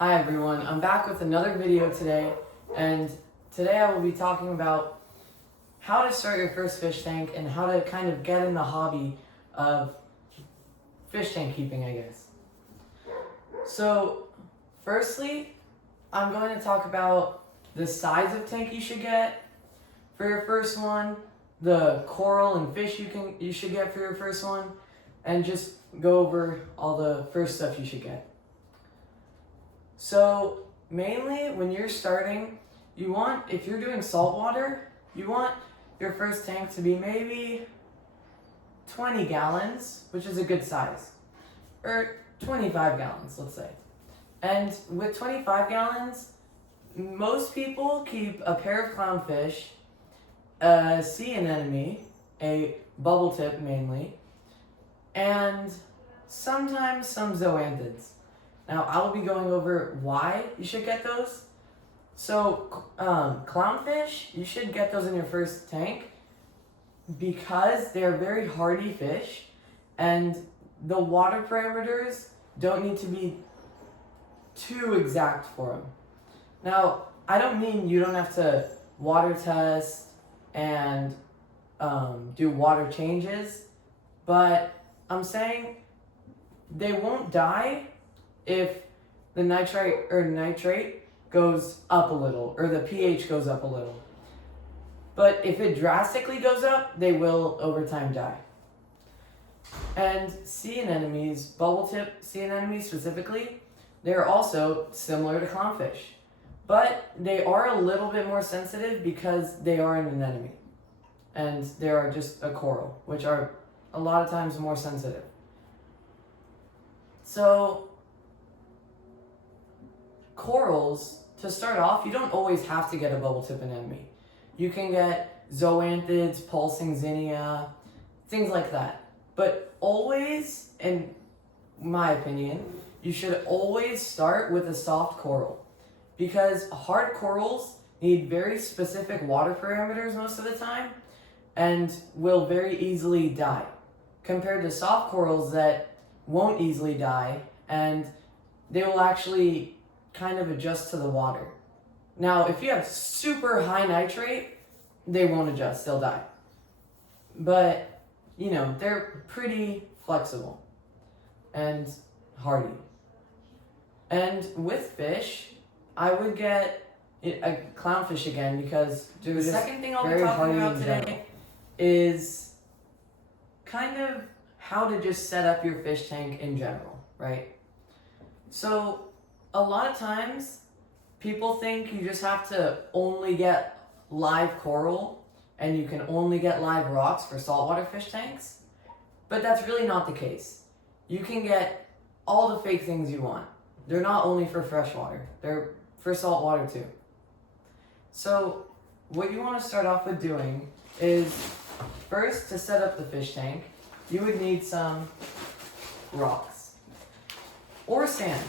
Hi everyone, I'm back with another video today, and today I will be talking about how to start your first fish tank and how to kind of get in the hobby of fish tank keeping, I guess. So, firstly, I'm going to talk about the size of tank you should get for your first one, the coral and fish you should get for your first one, and just go over all the first stuff you should get. So mainly when you're starting, if you're doing saltwater, you want your first tank to be maybe 20 gallons, which is a good size, or 25 gallons, let's say. And with 25 gallons, most people keep a pair of clownfish, a sea anemone, a bubble tip mainly, and sometimes some zoanthids. Now, I will be going over why you should get those. So, clownfish, you should get those in your first tank because they're very hardy fish and the water parameters don't need to be too exact for them. Now, I don't mean you don't have to water test and do water changes, but I'm saying they won't die if the nitrate goes up a little or the pH goes up a little. But if it drastically goes up, they will over time die. And sea anemones, bubble tip sea anemones specifically, they're also similar to clownfish. But they are a little bit more sensitive because they are an anemone. And they are just a coral, which are a lot of times more sensitive. So corals, to start off, you don't always have to get a bubble tip anemone. You can get zoanthids, pulsing zinnia, things like that. But always, in my opinion, you should always start with a soft coral because hard corals need very specific water parameters most of the time and will very easily die compared to soft corals that won't easily die and they will actually kind of adjust to the water. Now, if you have super high nitrate, they won't adjust, they'll die. But, they're pretty flexible and hardy. And with fish, I would get a clownfish again because the second thing I'll be talking about today is kind of how to just set up your fish tank in general, right? So, a lot of times, people think you just have to only get live coral and you can only get live rocks for saltwater fish tanks, but that's really not the case. You can get all the fake things you want. They're not only for freshwater, they're for saltwater too. So, what you want to start off with doing is, first, to set up the fish tank, you would need some rocks or sand.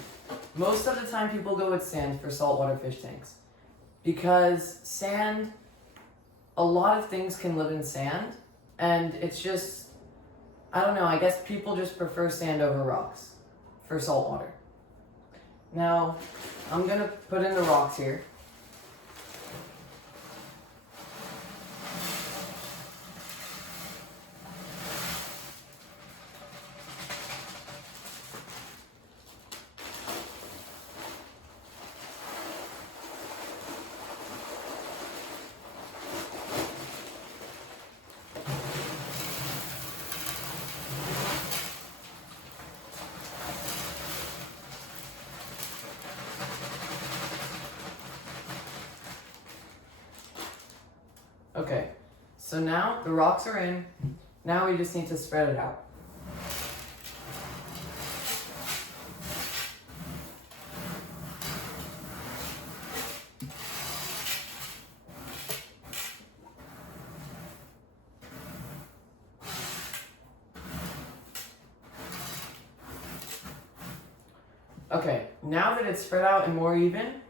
Most of the time people go with sand for saltwater fish tanks because sand, a lot of things can live in sand and it's just, I don't know, I guess people just prefer sand over rocks for saltwater. Now, I'm going to put in the rocks here. Okay, so now the rocks are in. Now we just need to spread it out. Okay, now that it's spread out and more even,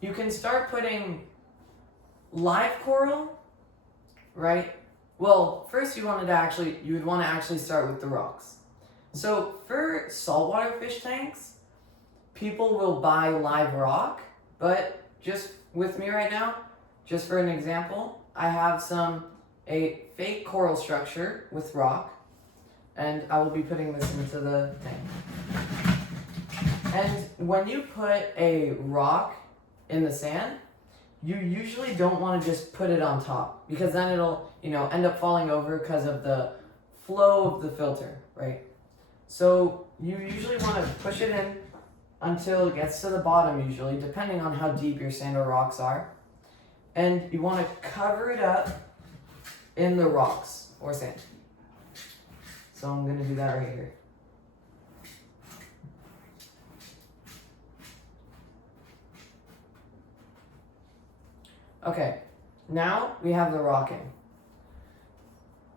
you can start putting live coral, right? Well, first you would want to actually start with the rocks. So for saltwater fish tanks, people will buy live rock, but just with me right now, just for an example, I have a fake coral structure with rock, and I will be putting this into the tank. And when you put a rock in the sand, you usually don't want to just put it on top, because then it'll, end up falling over because of the flow of the filter, right? So you usually want to push it in until it gets to the bottom, usually, depending on how deep your sand or rocks are. And you want to cover it up in the rocks or sand. So I'm going to do that right here. Okay, now we have the rocking.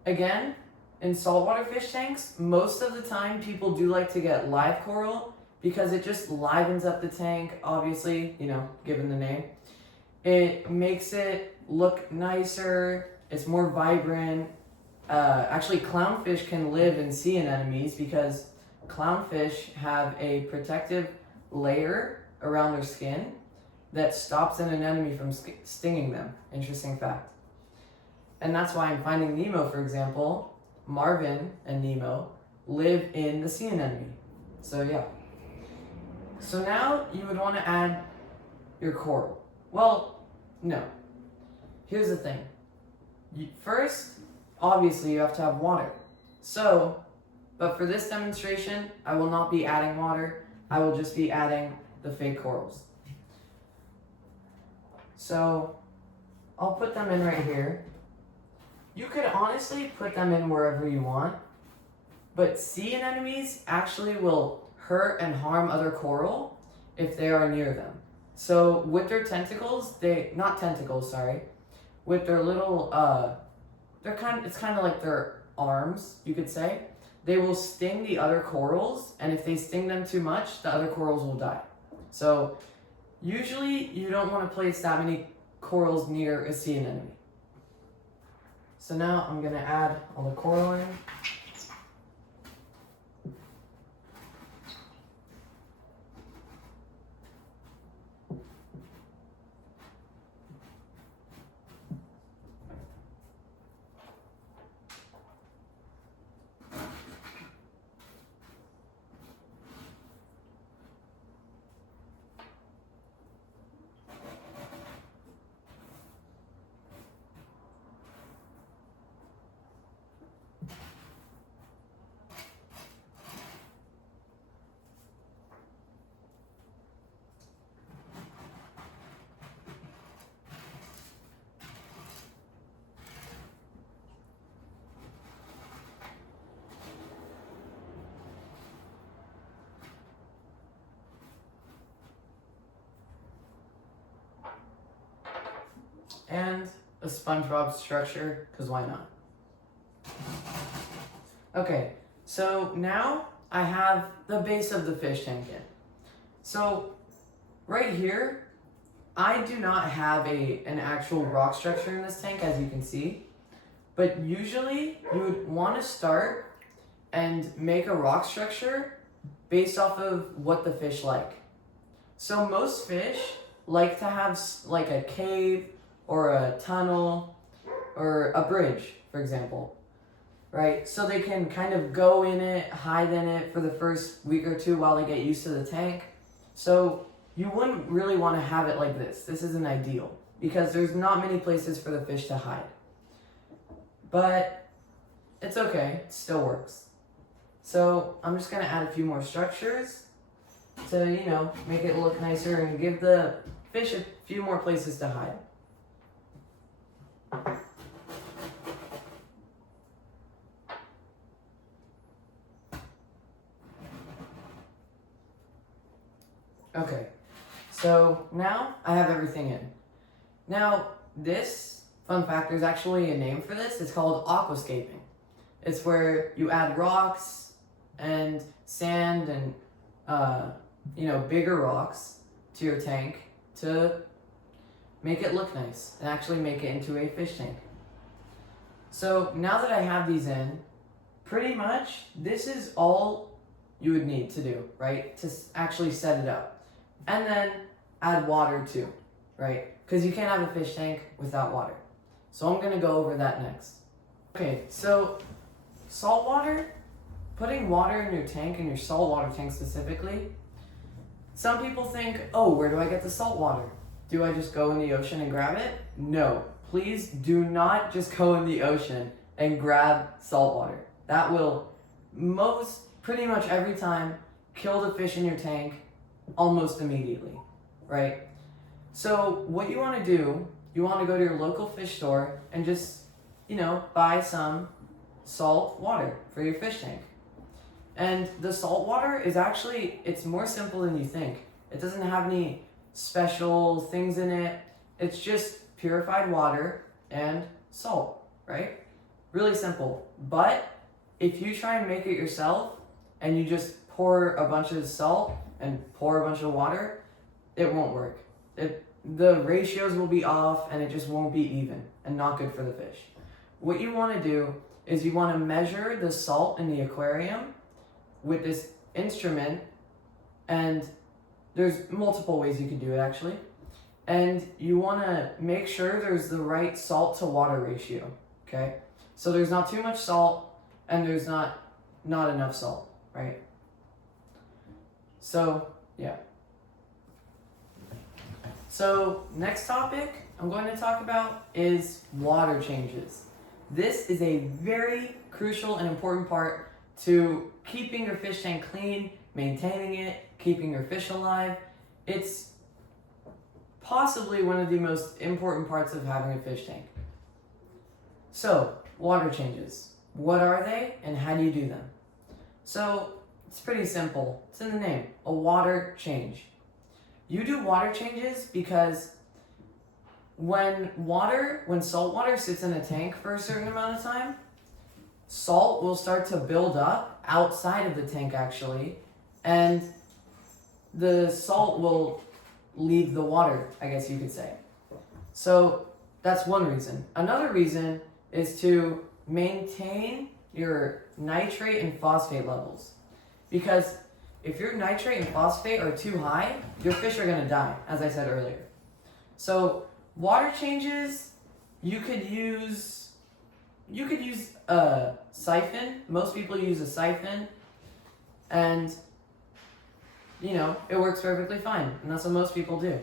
Again, in saltwater fish tanks, most of the time people do like to get live coral because it just livens up the tank, obviously, given the name. It makes it look nicer, it's more vibrant. Actually, clownfish can live in sea anemones because clownfish have a protective layer around their skin that stops an anemone from stinging them. Interesting fact. And that's why in Finding Nemo, for example, Marvin and Nemo live in the sea anemone. So yeah. So now you would want to add your coral. Well, no. Here's the thing. First, obviously you have to have water. But for this demonstration, I will not be adding water. I will just be adding the fake corals. So I'll put them in right here. You could honestly put them in wherever you want, but sea anemones actually will hurt and harm other coral if they are near them. So with their tentacles, with their little, it's kind of like their arms, you could say. They will sting the other corals, and if they sting them too much, the other corals will die. So usually you don't want to place that many corals near a sea anemone. So now I'm going to add all the coral in. And a SpongeBob structure, because why not? Okay, so now I have the base of the fish tank in. So right here, I do not have an actual rock structure in this tank, as you can see. But usually you would want to start and make a rock structure based off of what the fish like. So most fish like to have like a cave or a tunnel or a bridge, for example, right? So they can kind of go in it, hide in it for the first week or two while they get used to the tank. So you wouldn't really want to have it like this. This isn't ideal because there's not many places for the fish to hide. But it's okay, it still works. So I'm just gonna add a few more structures to, make it look nicer and give the fish a few more places to hide. Okay, so now I have everything in. Now, this, fun fact, there's actually a name for this. It's called aquascaping. It's where you add rocks and sand and, bigger rocks to your tank to make it look nice and actually make it into a fish tank. So now that I have these in, pretty much this is all you would need to do, right? To actually set it up. And then add water too, right? Because you can't have a fish tank without water. So I'm gonna go over that next. Okay, so salt water, putting water in your tank, in your saltwater tank specifically, some people think, oh, where do I get the salt water? Do I just go in the ocean and grab it? No, please do not just go in the ocean and grab salt water. That will pretty much every time kill the fish in your tank almost immediately, right? So what you want to do, you want to go to your local fish store and just, buy some salt water for your fish tank. And the salt water is actually, it's more simple than you think. It doesn't have any special things in it. It's just purified water and salt, right? Really simple. But if you try and make it yourself and you just pour a bunch of salt and pour a bunch of water, it won't work. The ratios will be off and it just won't be even and not good for the fish. What you want to do is you want to measure the salt in the aquarium with this instrument, and there's multiple ways you can do it actually. And you want to make sure there's the right salt to water ratio, okay? So there's not too much salt and there's not enough salt, right? So, yeah. So, next topic I'm going to talk about is water changes. This is a very crucial and important part to keeping your fish tank clean, maintaining it, keeping your fish alive. It's possibly one of the most important parts of having a fish tank. So, water changes. What are they and how do you do them? So, it's pretty simple. It's in the name, a water change. You do water changes because when salt water sits in a tank for a certain amount of time, salt will start to build up outside of the tank actually, and the salt will leave the water, I guess you could say. So that's one reason. Another reason is to maintain your nitrate and phosphate levels. Because if your nitrate and phosphate are too high, your fish are going to die, as I said earlier. So water changes, you could use a siphon. Most people use a siphon, and it works perfectly fine, and that's what most people do.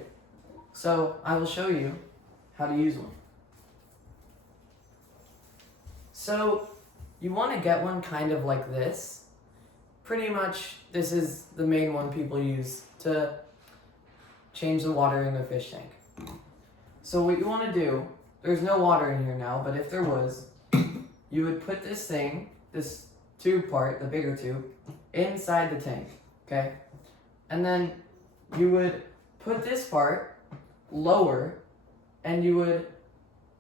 So I will show you how to use one. So you want to get one kind of like this. Pretty much, this is the main one people use to change the water in their fish tank. So what you want to do, there's no water in here now, but if there was, you would put this tube part, the bigger tube, inside the tank, okay? And then you would put this part lower, and you would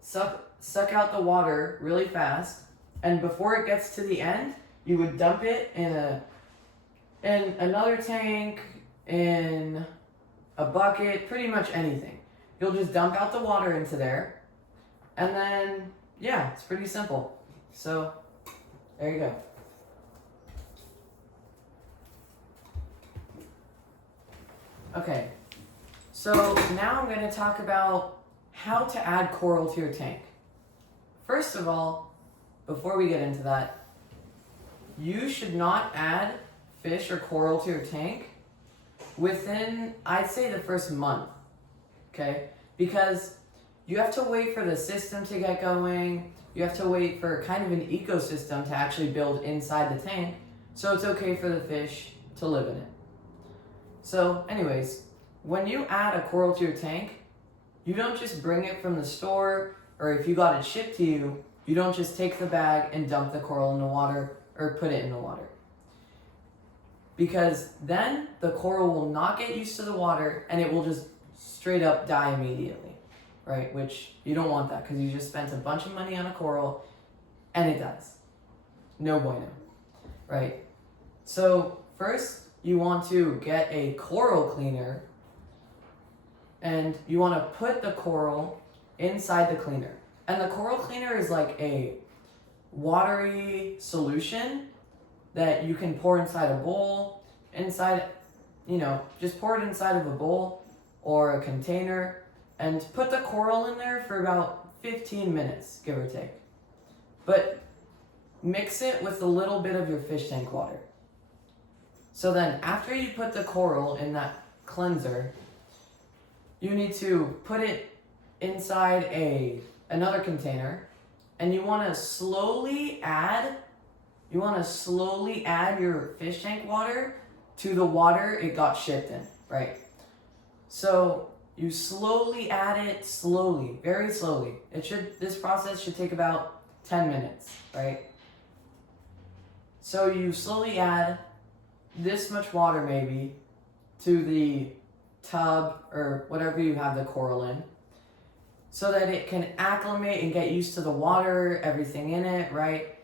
suck out the water really fast, and before it gets to the end, you would dump it in another tank, in a bucket, pretty much anything. You'll just dump out the water into there, and then, yeah, it's pretty simple. So, there you go. Okay, so now I'm going to talk about how to add coral to your tank. First of all, before we get into that, you should not add fish or coral to your tank within, I'd say, the first month, okay? Because you have to wait for the system to get going. You have to wait for kind of an ecosystem to actually build inside the tank, so it's okay for the fish to live in it. So anyways, when you add a coral to your tank, you don't just bring it from the store, or if you got it shipped to you, you don't just take the bag and dump the coral in the water or put it in the water. Because then the coral will not get used to the water and it will just straight up die immediately, right? Which you don't want that because you just spent a bunch of money on a coral and it dies. No bueno, right? So first, you want to get a coral cleaner and you want to put the coral inside the cleaner. And the coral cleaner is like a watery solution that you can pour inside a bowl, just pour it inside of a bowl or a container and put the coral in there for about 15 minutes, give or take. But mix it with a little bit of your fish tank water. So then after you put the coral in that cleanser, you need to put it inside another container, and you want to slowly add your fish tank water to the water it got shipped in, right? So you slowly add it, very slowly. This process should take about 10 minutes, right? So you slowly add this much water maybe to the tub or whatever you have the coral in, so that it can acclimate and get used to the water, everything in it, right?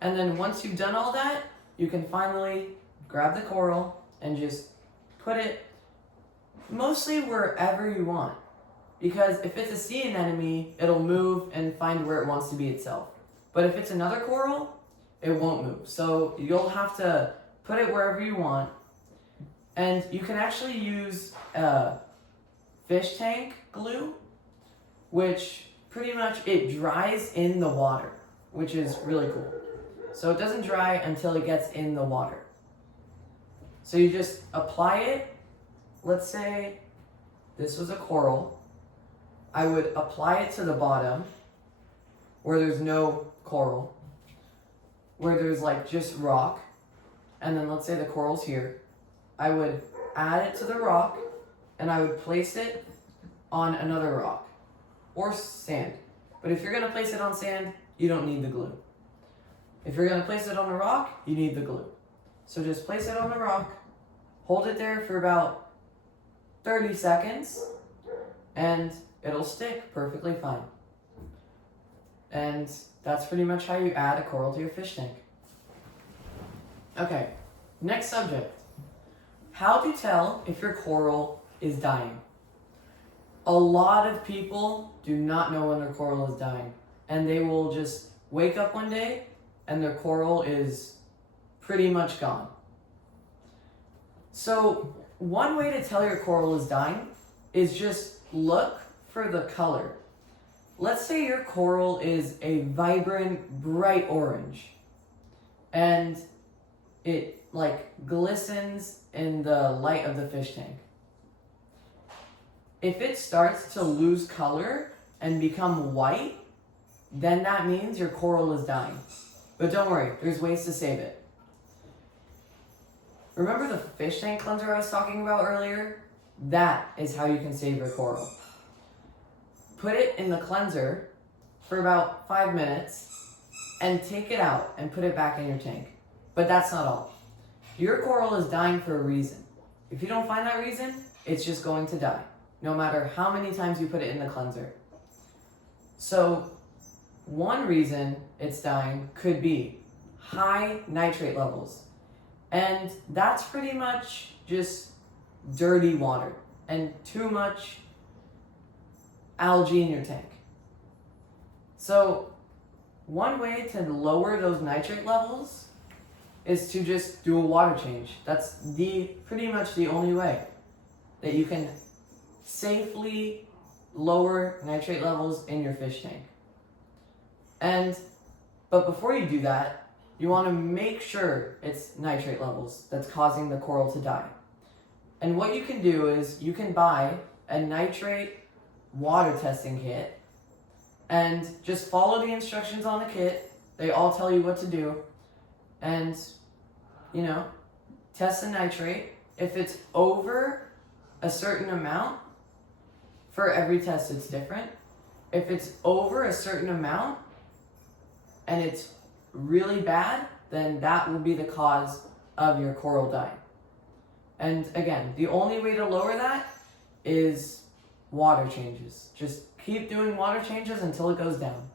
And then once you've done all that, you can finally grab the coral and just put it mostly wherever you want. Because if it's a sea anemone, it'll move and find where it wants to be itself. But if it's another coral, it won't move. So you'll have to put it wherever you want. And you can actually use fish tank glue, which pretty much it dries in the water, which is really cool. So it doesn't dry until it gets in the water. So you just apply it. Let's say this was a coral. I would apply it to the bottom where there's no coral, where there's like just rock. And then let's say the coral's here. I would add it to the rock and I would place it on another rock or sand. But if you're gonna place it on sand, you don't need the glue. If you're gonna place it on a rock, you need the glue. So just place it on the rock, hold it there for about 30 seconds, and it'll stick perfectly fine. And that's pretty much how you add a coral to your fish tank. Okay, next subject. How to tell if your coral is dying. A lot of people do not know when their coral is dying, and they will just wake up one day and their coral is pretty much gone. So one way to tell your coral is dying is just look for the color. Let's say your coral is a vibrant, bright orange, and it like glistens in the light of the fish tank. If it starts to lose color and become white, then that means your coral is dying. But don't worry, there's ways to save it. Remember the fish tank cleanser I was talking about earlier? That is how you can save your coral. Put it in the cleanser for about 5 minutes and take it out and put it back in your tank. But that's not all. Your coral is dying for a reason. If you don't find that reason, it's just going to die, no matter how many times you put it in the cleanser. So one reason it's dying could be high nitrate levels. And that's pretty much just dirty water and too much algae in your tank. So one way to lower those nitrate levels is to just do a water change. That's pretty much the only way that you can safely lower nitrate levels in your fish tank. But before you do that, you want to make sure it's nitrate levels that's causing the coral to die. And what you can do is you can buy a nitrate water testing kit and just follow the instructions on the kit. They all tell you what to do. And, test the nitrate. If it's over a certain amount, for every test it's different. If it's over a certain amount and it's really bad, then that will be the cause of your coral dying. And again, the only way to lower that is water changes. Just keep doing water changes until it goes down.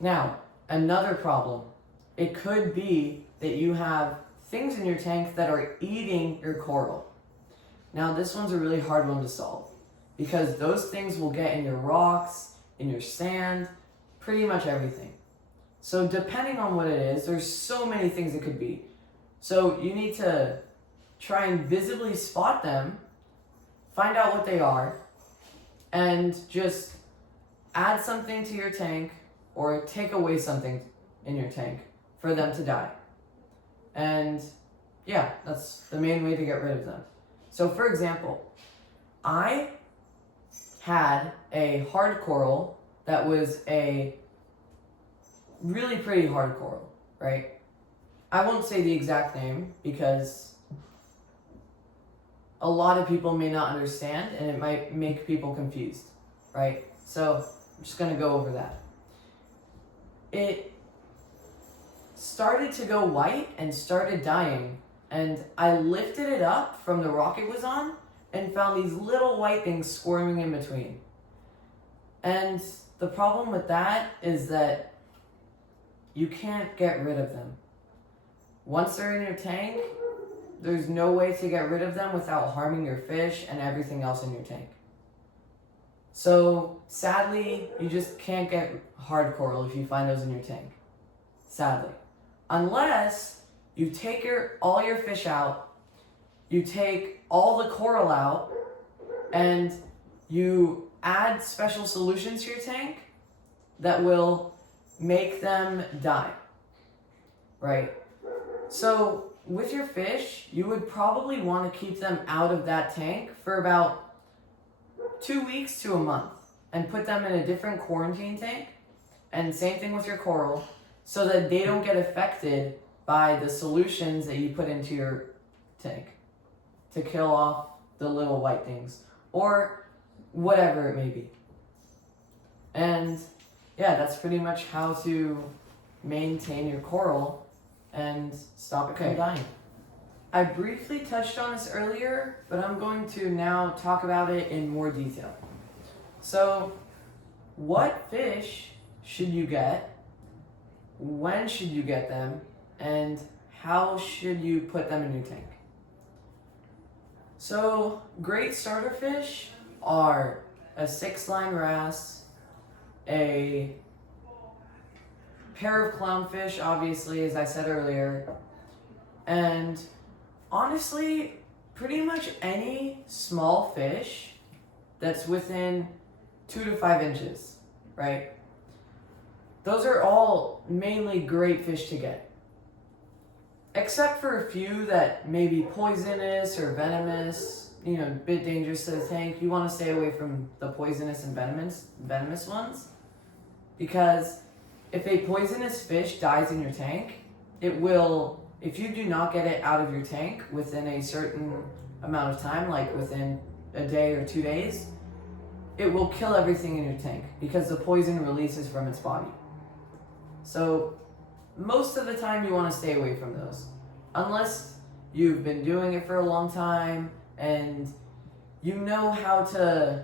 Now, another problem. It could be that you have things in your tank that are eating your coral. Now, this one's a really hard one to solve because those things will get in your rocks, in your sand, pretty much everything. So depending on what it is, there's so many things it could be. So you need to try and visibly spot them, find out what they are, and just add something to your tank or take away something in your tank for them to die. And yeah, that's the main way to get rid of them. So for example, I had a hard coral that was a really pretty hard coral, right? I won't say the exact name because a lot of people may not understand and it might make people confused, right? So I'm just going to go over that. It started to go white and started dying, and I lifted it up from the rock it was on and found these little white things squirming in between. And the problem with that is that you can't get rid of them. Once they're in your tank, there's no way to get rid of them without harming your fish and everything else in your tank. So sadly, you just can't get hard coral if you find those in your tank. Sadly. Unless you take all your fish out, you take all the coral out, and you add special solutions to your tank that will make them die. Right? So with your fish, you would probably want to keep them out of that tank for about 2 weeks to a month and put them in a different quarantine tank. And same thing with your coral, so that they don't get affected by the solutions that you put into your tank to kill off the little white things or whatever it may be. And yeah, that's pretty much how to maintain your coral and stop it from dying. I briefly touched on this earlier, but I'm going to now talk about it in more detail. So, what fish should you get? When should you get them? And how should you put them in your tank? So, great starter fish are a 6-line wrasse, a pair of clownfish, obviously, as I said earlier, and honestly, pretty much any small fish that's within 2 to 5 inches, right? Those are all mainly great fish to get. Except for a few that may be poisonous or venomous, a bit dangerous to the tank. You want to stay away from the poisonous and venomous ones. Because if a poisonous fish dies in your tank, it will, if you do not get it out of your tank within a certain amount of time, like within a day or 2 days, it will kill everything in your tank because the poison releases from its body. So most of the time you want to stay away from those. Unless you've been doing it for a long time and you know how to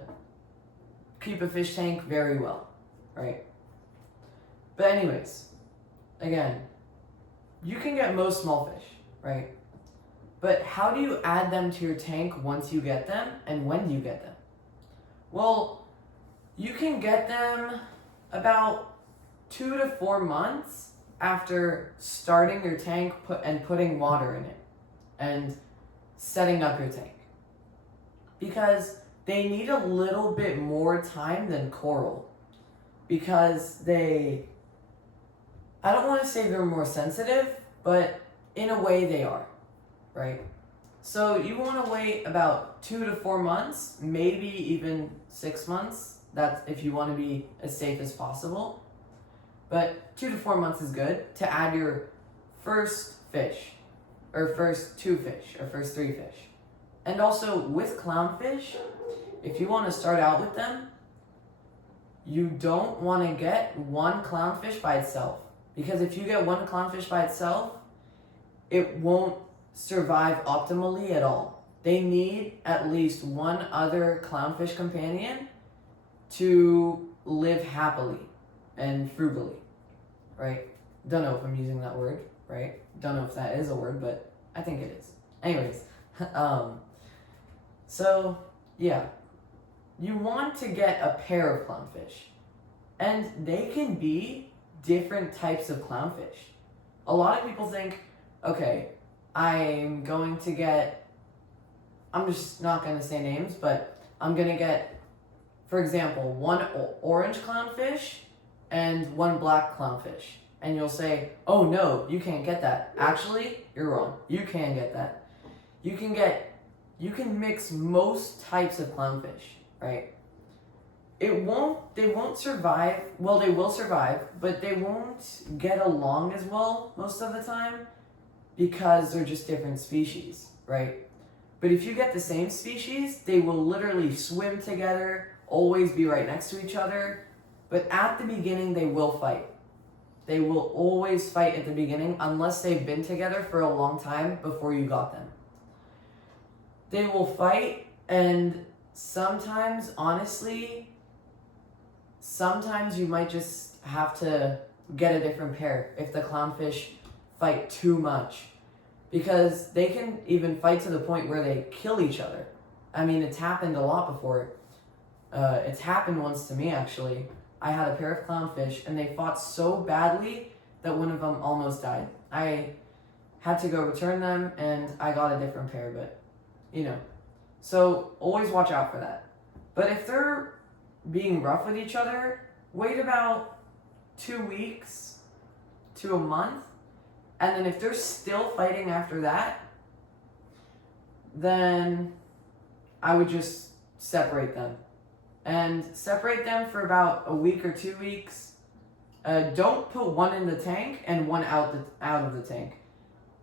keep a fish tank very well, right? But anyways, again, you can get most small fish, right? But how do you add them to your tank once you get them, and when do you get them? Well, you can get them about 2 to 4 months after starting your tank and putting water in it and setting up your tank. Because they need a little bit more time than coral. Because I don't want to say they're more sensitive, but in a way they are, right? So you want to wait about 2 to 4 months, maybe even 6 months. That's if you want to be as safe as possible. But 2 to 4 months is good to add your first fish, or first 2 fish, or first 3 fish. And also with clownfish, if you want to start out with them, you don't want to get one clownfish by itself. Because if you get one clownfish by itself, it won't survive optimally at all. They need at least one other clownfish companion to live happily and frugally, right? Don't know if I'm using that word, right? Don't know if that is a word, but I think it is. Anyways, so yeah, you want to get a pair of clownfish, and they can be different types of clownfish. A lot of people think, okay, I'm just not going to say names, but I'm going to get, for example, one orange clownfish and one black clownfish. And you'll say, oh no, you can't get that. Actually, you're wrong. You can get that. You can mix most types of clownfish, right? They won't survive, well, they will survive, but they won't get along as well most of the time because they're just different species, right? But if you get the same species, they will literally swim together, always be right next to each other, but at the beginning, they will fight. They will always fight at the beginning unless they've been together for a long time before you got them. They will fight, and sometimes, honestly, sometimes you might just have to get a different pair if the clownfish fight too much. Because they can even fight to the point where they kill each other. I mean, it's happened a lot before. It's happened once to me, actually. I had a pair of clownfish, and they fought so badly that one of them almost died. I had to go return them, and I got a different pair, but, you know. So, always watch out for that. But if they're being rough with each other, wait about 2 weeks to a month, and then if they're still fighting after that, then I would just separate them. And separate them for about a week or 2 weeks. Don't put one in the tank and one out of the tank,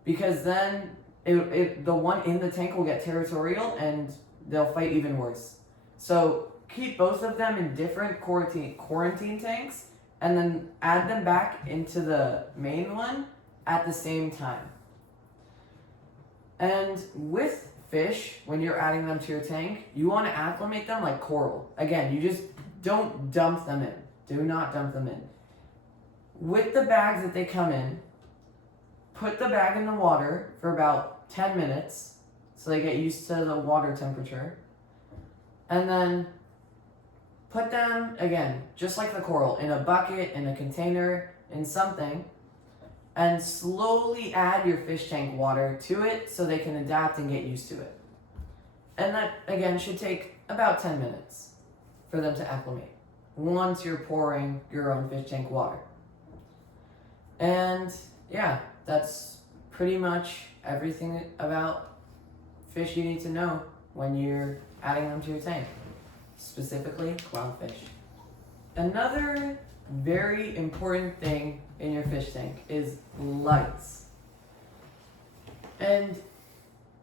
because then the one in the tank will get territorial and they'll fight even worse. So keep both of them in different quarantine tanks, and then add them back into the main one at the same time. And with fish, when you're adding them to your tank, you want to acclimate them like coral. Again, you just don't dump them in. Do not dump them in. With the bags that they come in, put the bag in the water for about 10 minutes so they get used to the water temperature. And then put them, again, just like the coral, in a bucket, in a container, in something, and slowly add your fish tank water to it so they can adapt and get used to it. And that, again, should take about 10 minutes for them to acclimate once you're pouring your own fish tank water. And yeah, that's pretty much everything about fish you need to know when you're adding them to your tank, specifically clownfish. Another very important thing in your fish tank is lights. And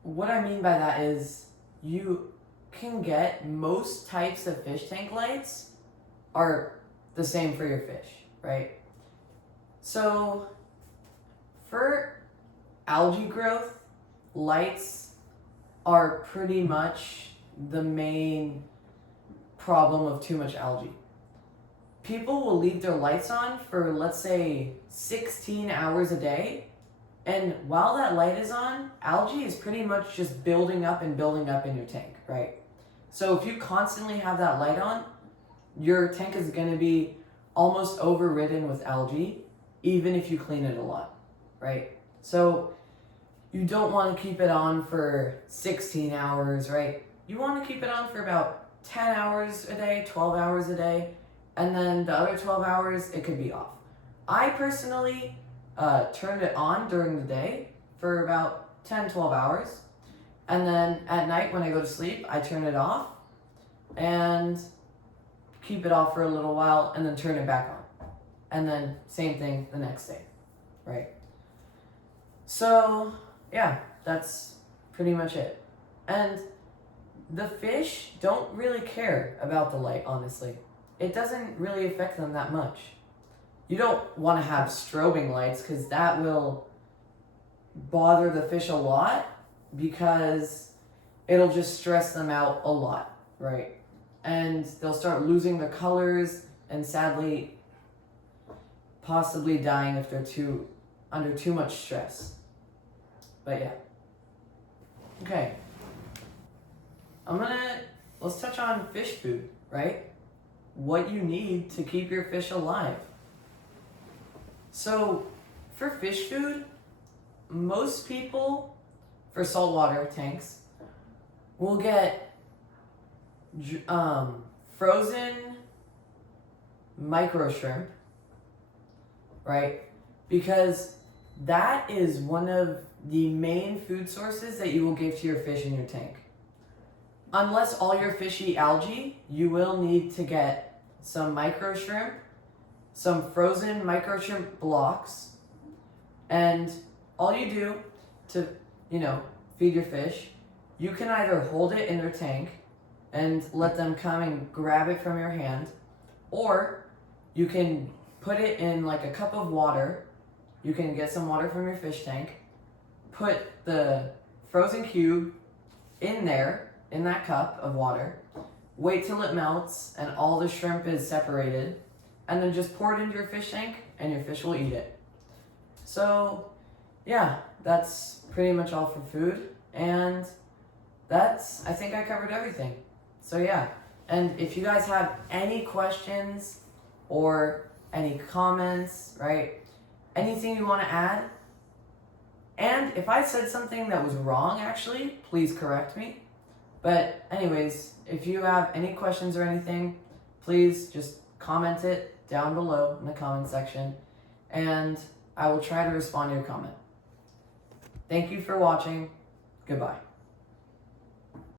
what I mean by that is you can get most types of fish tank lights are the same for your fish, right? So for algae growth, lights are pretty much the main problem of too much algae. People will leave their lights on for, let's say, 16 hours a day, and while that light is on, algae is pretty much just building up in your tank, right? So if you constantly have that light on, your tank is going to be almost overridden with algae, even if you clean it a lot, right? So you don't want to keep it on for 16 hours, right? You want to keep it on for about 10 hours a day, 12 hours a day, and then the other 12 hours, it could be off. I personally turned it on during the day for about 10, 12 hours. And then at night when I go to sleep, I turn it off and keep it off for a little while and then turn it back on. And then same thing the next day, right? So yeah, that's pretty much it. And the fish don't really care about the light, honestly. It doesn't really affect them that much. You don't want to have strobing lights because that will bother the fish a lot because it'll just stress them out a lot, right? And they'll start losing their colors and sadly possibly dying if they're under too much stress. But yeah. Okay. Let's touch on fish food, right? What you need to keep your fish alive. So for fish food, most people for saltwater tanks will get frozen micro shrimp, right? Because that is one of the main food sources that you will give to your fish in your tank. Unless all your fish eat algae, you will need to get some micro shrimp, some frozen micro shrimp blocks, and all you do to, feed your fish, you can either hold it in their tank and let them come and grab it from your hand, or you can put it in like a cup of water. You can get some water from your fish tank, put the frozen cube in there, in that cup of water, wait till it melts and all the shrimp is separated, and then just pour it into your fish tank and your fish will eat it. So yeah, that's pretty much all for food, and I think I covered everything. So yeah, and if you guys have any questions or any comments, right, anything you want to add, and if I said something that was wrong actually, please correct me. But anyways, if you have any questions or anything, please just comment it down below in the comment section, and I will try to respond to your comment. Thank you for watching. Goodbye.